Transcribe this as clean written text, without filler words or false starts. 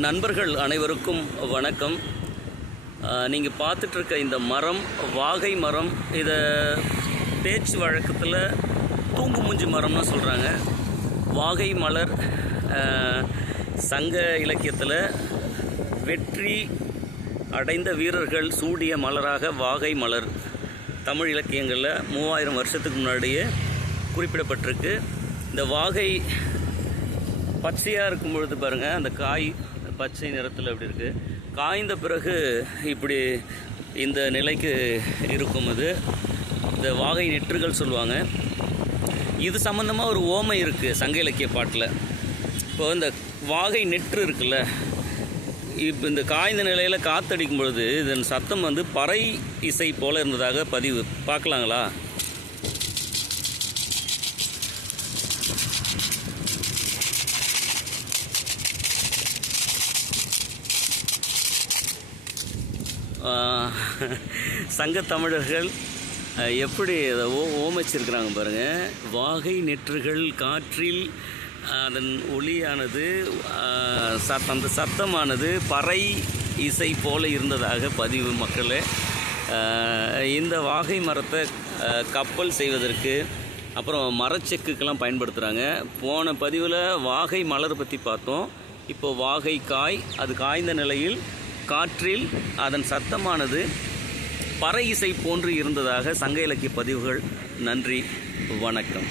நண்பர்கள் அனைவருக்கும் வணக்கம். நீங்கள் பார்த்துட்ருக்க இந்த மரம் வாகை மரம். இதை பேச்சு வழக்கத்தில் தூங்கு மூஞ்சி மரம்னு சொல்கிறாங்க. வாகை மலர் சங்க இலக்கியத்தில் வெற்றி அடைந்த வீரர்கள் சூடிய மலராக வாகை மலர் தமிழ் இலக்கியங்களில் 3000 வருஷத்துக்கு முன்னாடியே குறிப்பிடப்பட்டிருக்கு. இந்த வாகை பச்சையாக இருக்கும் பொழுது பாருங்கள், அந்த காய் பச்சை நிறத்தில் அப்படி இருக்குது. காய்ந்த பிறகு இப்படி இந்த நிலைக்கு இருக்கும். இது இந்த வாகை நெற்றுகள் சொல்லுவாங்க. இது சம்மந்தமாக ஒரு ஓமை இருக்குது சங்க இலக்கிய பாட்டில். இப்போ இந்த வாகை நெற்று இருக்குல்ல, இப்போ இந்த காய்ந்த நிலையில் காற்றடிக்கும் பொழுது இதன் சத்தம் பறை இசை போல் இருந்ததாக பதிவு. பார்க்கலாங்களா? சங்கத்தமிழர்கள் எப்படி அதை ஓமைச்சிருக்கிறாங்க பாருங்கள். வாகை நெற்றுகள் காற்றில் அதன் ஒளியானது அந்த சத்தமானது பறை இசை போல இருந்ததாக பதிவு. மக்களே, இந்த வாகை மரத்தை கப்பல் செய்வதற்கு அப்புறம் மரச்செக்குக்கெல்லாம் பயன்படுத்துகிறாங்க. போன பதிவில் வாகை மலர் பற்றி பார்த்தோம். இப்போது வாகை காய், அது காய்ந்த நிலையில் காற்றில் அதன் சத்தமானது பறை இசை போன்று இருந்ததாக சங்க இலக்கிய பதிவுகள். நன்றி, வணக்கம்.